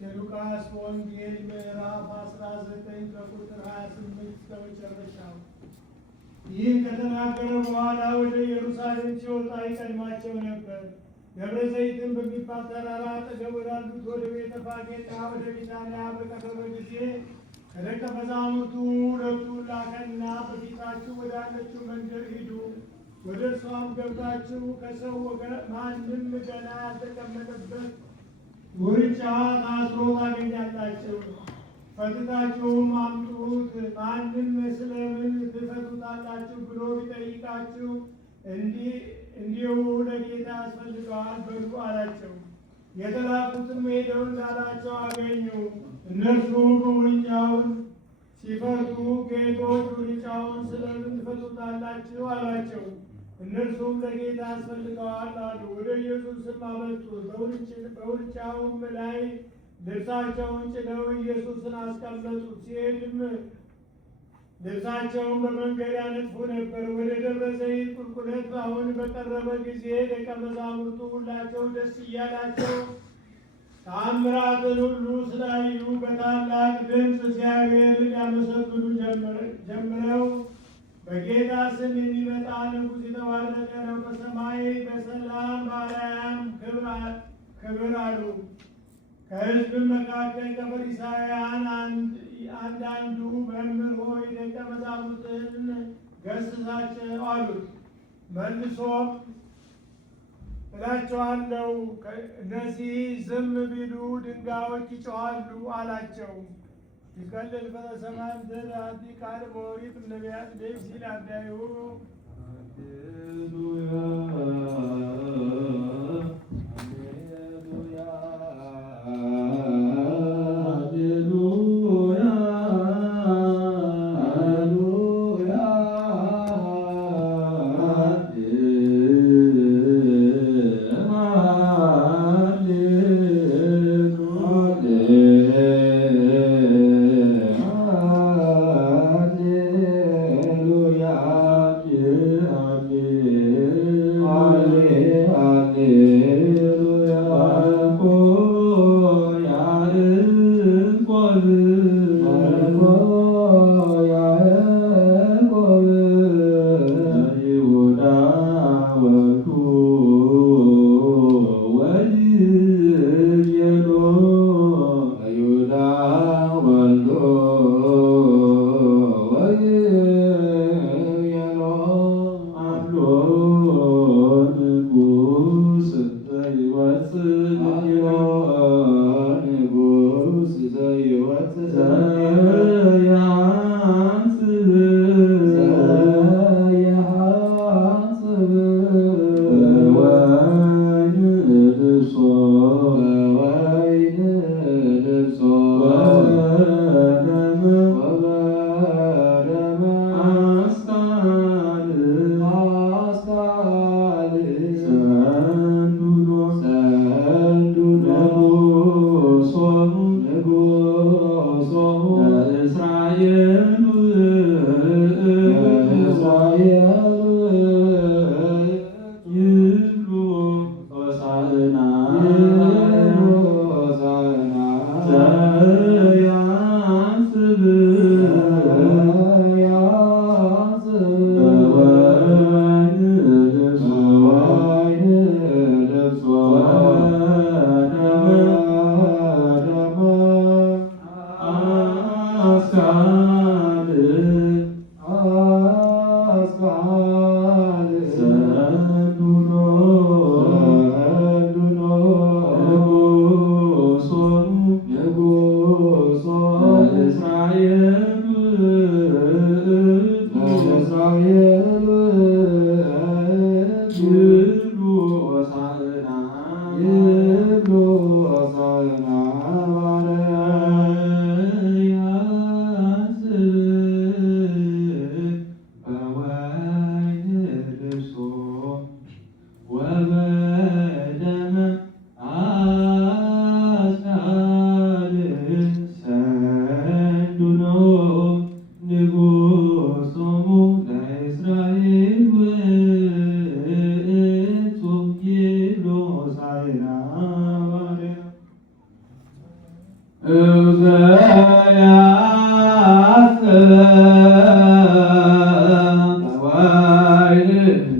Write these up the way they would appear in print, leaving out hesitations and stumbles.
የሉቃስ ወንጌል ምዕራፍ 19 ከቁጥር 28 እስከ መጨረሻው። ይህን ከተናገረ በኋላ ወደ ኢየሩሳሌም ሲወጣ ይቀድማቸው ነበር። ደብረ ዘይትም በሚባል ተራራ አጠገብ ወዳሉት ወደ ቤተ ፋጌና ወደ ቢታንያ በቀረበ ጊዜ ከደቀ መዛሙርቱ ሁለቱን ላከና በፊታችሁ ወዳለችው መንደር ሂዱ፣ ወደ እርሷም ገብታችሁ ከሰው ወገን ማንም ገና ያልተቀመጠበት ውርንጫ ታስሮ ታገኛላችሁ፣ ፈትታችሁም አምጡት። ማንም ስለምን ትፈቱታላችሁ ብሎ ቢጠይቃችሁ እንዲሁ ለጌታ ያስፈልገዋል በሉ አላቸው። የተላኩትም ሄደው እንዳላቸው አገኙ። እነርሱ ውርንጫውን ሲፈቱ ጌቶች ውርንጫውን ስለምን ትፈቱታላችሁ አሏቸው። እነርሱም ለጌታ ያስፈልገዋል አሉ። ወደ ኢየሱስም አመጡት። በውርንጫውም ላይ ልብሳቸውን ጭነው ኢየሱስን አስቀመጡት። ሲሄድም ልብሳቸውን በመንገድ ያነጥፉ ነበር። ወደ ደብረ ዘይት ቁልቁለት አሁን በቀረበ ጊዜ ደቀ መዛሙርቱ ሁላቸው ደስ እያላቸው ተአምራትን ሁሉ ስላዩ በታላቅ ድምፅ እግዚአብሔርን ያመሰግኑ ጀምረው በጌታ ስም የሚመጣ ንጉሥ የተባረከ ነው፣ በሰማይ በሰላም በአርያም ክብር አሉ። ከሕዝብም መካከል ከፈሪሳውያን አንዳንዱ መምህር ሆይ ደቀ መዛሙርትህን ገሥጻቸው አሉት። መልሶም እላቸዋለሁ እነዚህ ዝም ቢሉ ድንጋዮች ይጮኻሉ አላቸው። ይቀልል ፈረሰማን ዘር አዲ ቃል በኦሪት ነቢያት ሲል አዳዩ Amen.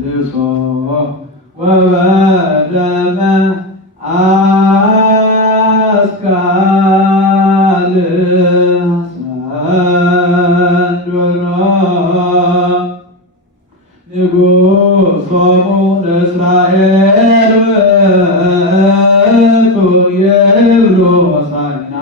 ልሶ ወበደመ አስካል ሰንዶኖ ንጉሶሙ ለእስራኤል ውእቱ ይብሉ ሆሳዕና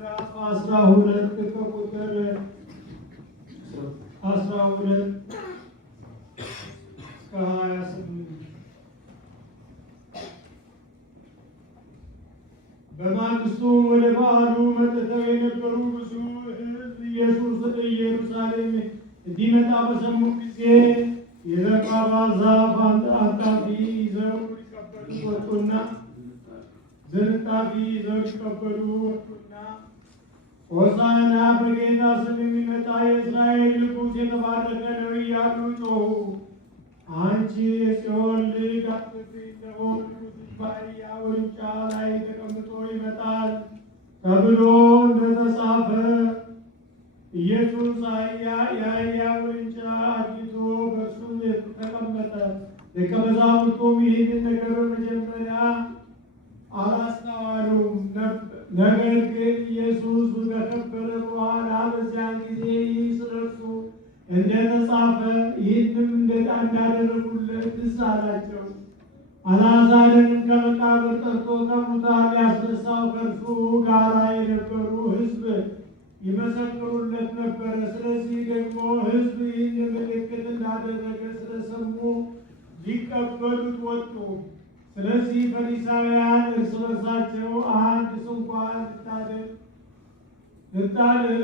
ምዕራፍ 12 ከቁጥር 12 እስከ 28 በማግስቱ ወደ በዓሉ መጥተው የነበሩ ብዙ ሕዝብ ኢየሱስ ወደ ኢየሩሳሌም እንዲመጣ በሰሙ ጊዜ የዘንባባ ዛፍ አንጣፊ ይዘው ሊቀበሉ ወጡና ሆሳዕና በጌታ ስም የሚመጣ የእስራኤል ንጉሥ የተባረከ ነው እያሉ ጮኹ። አንቺ የጽዮን ልጅ አትፍሪ፣ እነሆ ንጉሥሽ በአህያ ውርንጫ ላይ ተቀምጦ ይመጣል ተብሎ እንደተጻፈ። ኢየሱስ የአህያ ውርንጫ አግኝቶ በእርሱ ተቀመጠ። ደቀ መዛሙርቱም ይህንን ነገር በመጀመሪያ አላስተዋሉም። ነገር ግን ኢየሱስ ከከበረ በኋላ በዚያን ጊዜ ይህ ስለ እርሱ እንደተጻፈ ይህንም እንዳደረጉለት ትዝ አላቸው። አልዓዛርንም ከመቃብር ጠርቶ ከሙታን ሊያስነሳው ከእርሱ ጋር የነበሩ ሕዝብ ይመሰክሩለት ነበረ። ስለዚህ ደግሞ ሕዝብ ይህን ምልክት እንዳደረገ ስለሰሙ ሊቀበሉት ወጡ። ስለዚህ ፈሪሳውያን እርስ በርሳቸው አንድ ስንኳ ልታድር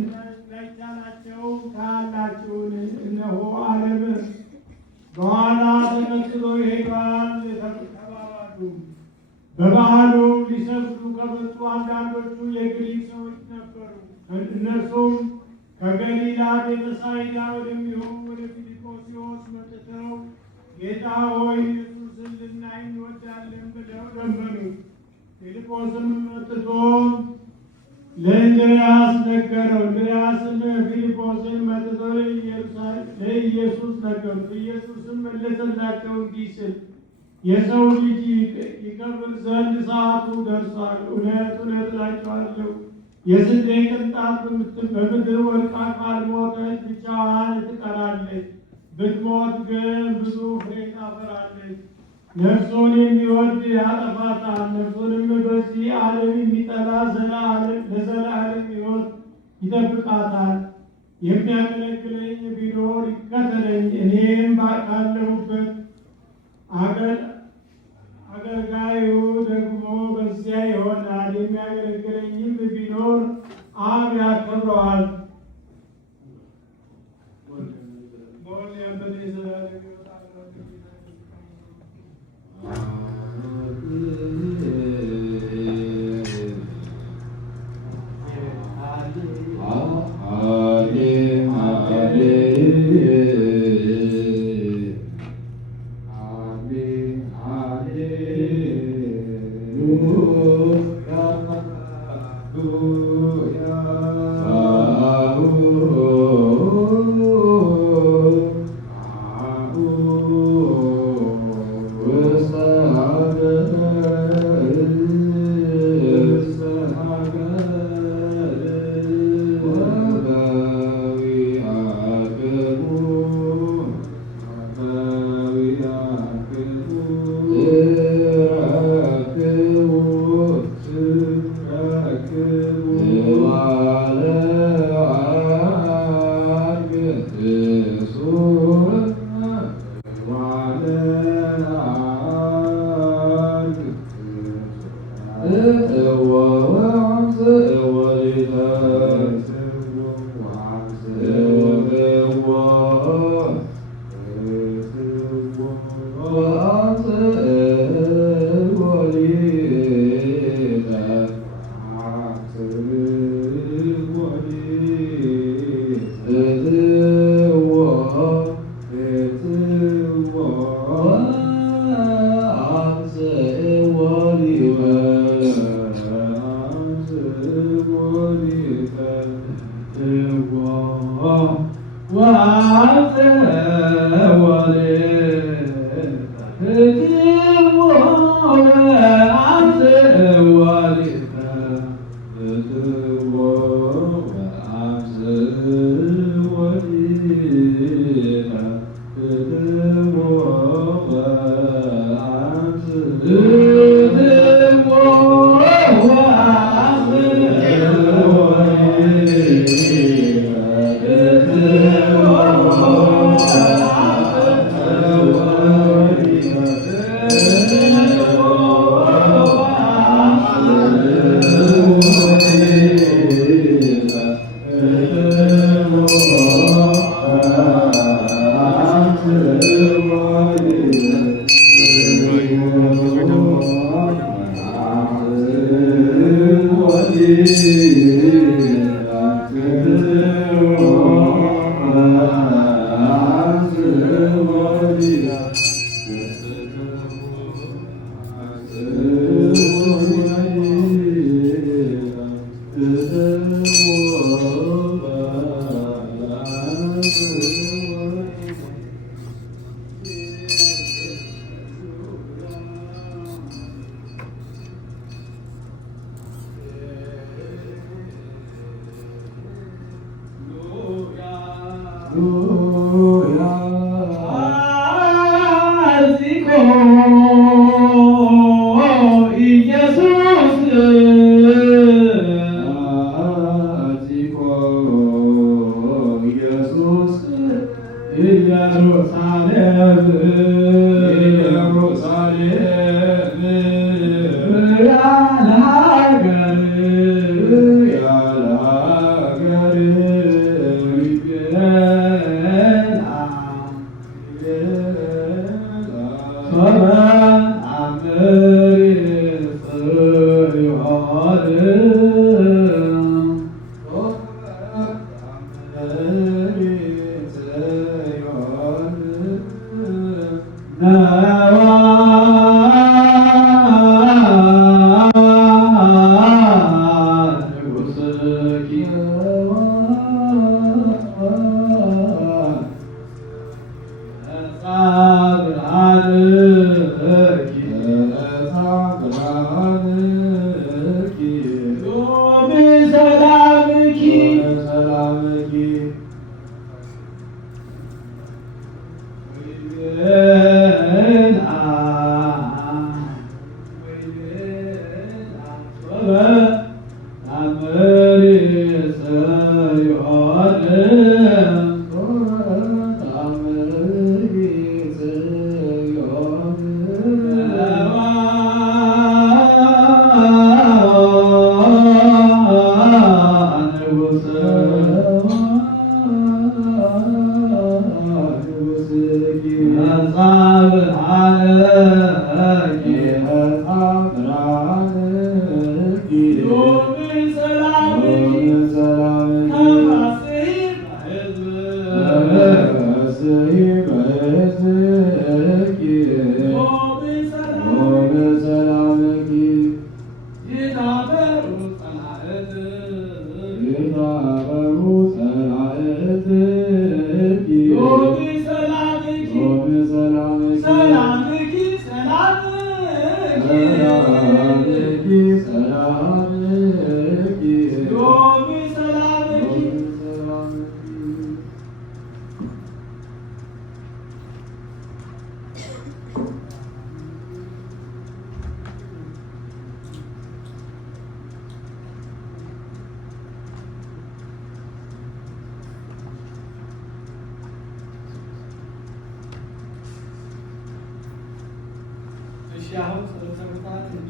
እንዳይቻላቸው ታያላችሁን? እነሆ ዓለም በኋላ ተከትሎ ይሄዳል ተባባሉ። በበዓሉ ሊሰግዱ ከመጡ አንዳንዶቹ የግሪክ ሰዎች ነበሩ። እነርሱም ከገሊላ ቤተሳይዳ ወደሚሆን ወደ ፊልጶስዮስ መጥተው ጌታ ሆይ ኢየሱስን ልናይ እንወዳለን ብለው ለመኑት። ፊልጶስም መጥቶ ለእንድርያስ ነገረው። እንድርያስም ፊልጶስን መጥቶ ለኢየሱስ ነገሩት። ኢየሱስም መለሰላቸው እንዲህ ሲል የሰው ልጅ ይከብር ዘንድ ሰዓቱ ደርሷል። እውነት እውነት እላችኋለሁ የስንዴ ቅንጣት በምድር ወድቃ ካልሞተች ብቻዋን ትቀራለች፣ ብትሞት ግን ብዙ ፍሬ ታፈራለች። ነፍሱን የሚወድ ያጠፋታል፣ ነፍሱንም በዚህ ዓለም የሚጠላ ለዘላለም ሕይወት ይጠብቃታል። የሚያገለግለኝ ቢኖር ይከተለኝ፣ እኔም ካለሁበት አገልጋዩ ደግሞ በዚያ ይሆናል። የሚያገለግለኝም ቢኖር አብ ያከብረዋል።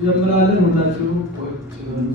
ጀምራለን። ሁላችሁ ቁጭ በሉ።